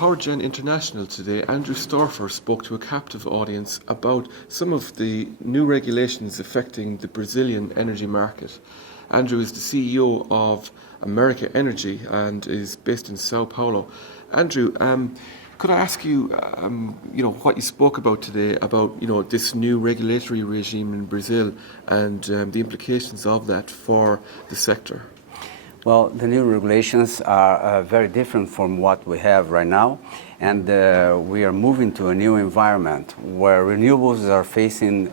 PowerGen International today, Andrew Storfer spoke to a captive audience about some of the new regulations affecting the Brazilian energy market. Andrew is the CEO of Energia and is based in Sao Paulo. Andrew, could I ask you, what you spoke about today about, this new regulatory regime in Brazil and the implications of that for the sector? Well, the new regulations are very different from what we have right now, and we are moving to a new environment where renewables are facing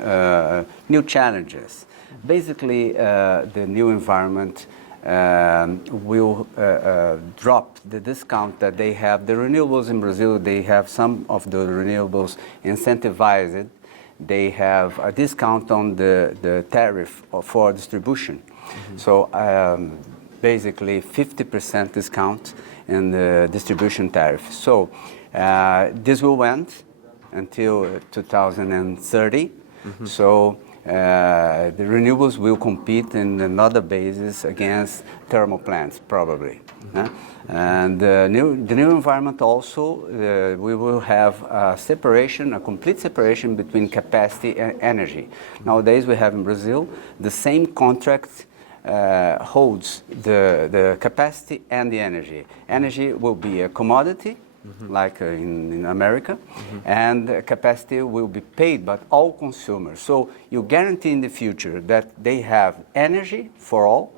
new challenges. Basically, the new environment will drop the discount that they have. The renewables in Brazil, they have some of the renewables incentivized. They have a discount on the tariff for distribution. Mm-hmm. So basically 50% discount in the distribution tariff. So this will end until 2030. Mm-hmm. So the renewables will compete in another basis against thermal plants, probably. Mm-hmm. And the new environment also, we will have a complete separation between capacity and energy. Mm-hmm. Nowadays we have in Brazil the same contract holds the capacity and the energy. Energy will be a commodity, mm-hmm. like in America, mm-hmm. and capacity will be paid by all consumers. So you guarantee in the future that they have energy for all.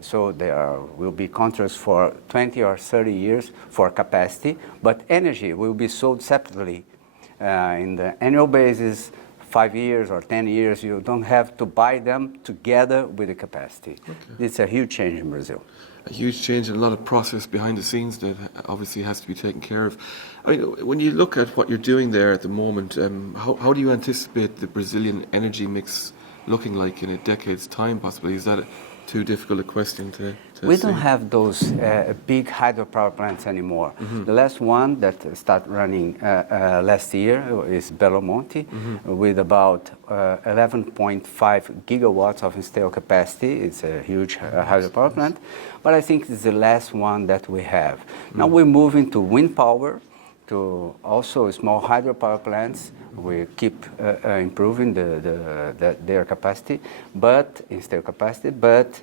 So there will be contracts for 20 or 30 years for capacity, but energy will be sold separately in the annual basis. 5 years or 10 years, you don't have to buy them together with the capacity. Okay. It's a huge change in Brazil. A huge change and a lot of process behind the scenes that obviously has to be taken care of. I mean, when you look at what you're doing there at the moment, how do you anticipate the Brazilian energy mix looking like in a decade's time, possibly? Is that too difficult a question to We say? don't have those big hydropower plants anymore. Mm-hmm. The last one that started running last year is Belo Monte, mm-hmm. with about 11.5 gigawatts of installed capacity. It's a huge hydropower plant, but I think it's the last one that we have. Mm-hmm. Now we're moving to wind power, to also small hydropower plants. We keep improving their capacity, installed capacity, but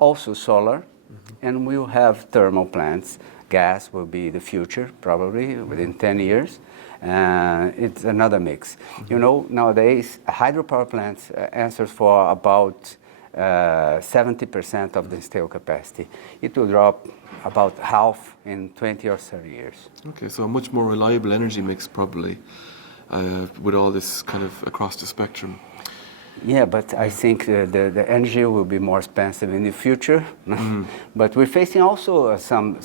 also solar, mm-hmm. and we'll have thermal plants. Gas will be the future, probably within 10 years. It's another mix. Mm-hmm. Nowadays, hydropower plants answers for about 70% of the installed capacity. It will drop about half in 20 or 30 years. Okay, so a much more reliable energy mix probably with all this kind of across the spectrum. Yeah, but I think the energy will be more expensive in the future. Mm-hmm. But we're facing also some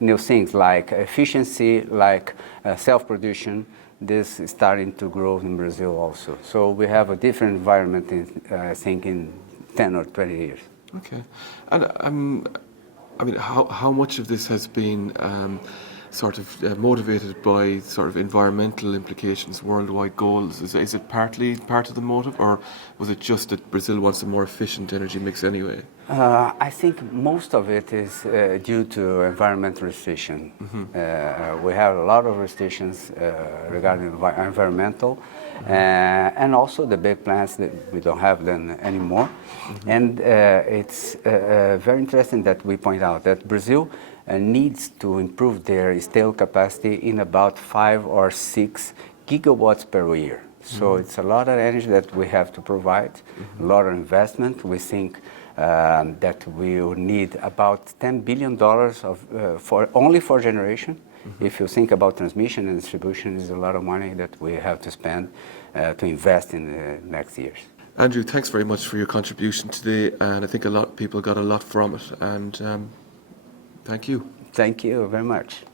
new things like efficiency, like self-production. This is starting to grow in Brazil also. So we have a different environment, I think, in 10 or 20 years. Okay. And I mean, how much of this has been motivated by sort of environmental implications, worldwide goals? Is it partly part of the motive, or was it just that Brazil wants a more efficient energy mix anyway? I think most of it is due to environmental restriction. Mm-hmm. We have a lot of restrictions regarding environmental, mm-hmm. And also the big plants that we don't have them anymore. Mm-hmm. And it's very interesting that we point out that Brazil needs to improve their installed capacity in about 5 or 6 gigawatts per year. So mm-hmm. it's a lot of energy that we have to provide, mm-hmm. a lot of investment. We think that we will need about $10 billion only for generation. Mm-hmm. If you think about transmission and distribution, is a lot of money that we have to spend to invest in the next years. Andrew, thanks very much for your contribution today, and I think a lot of people got a lot from it. And thank you. Thank you very much.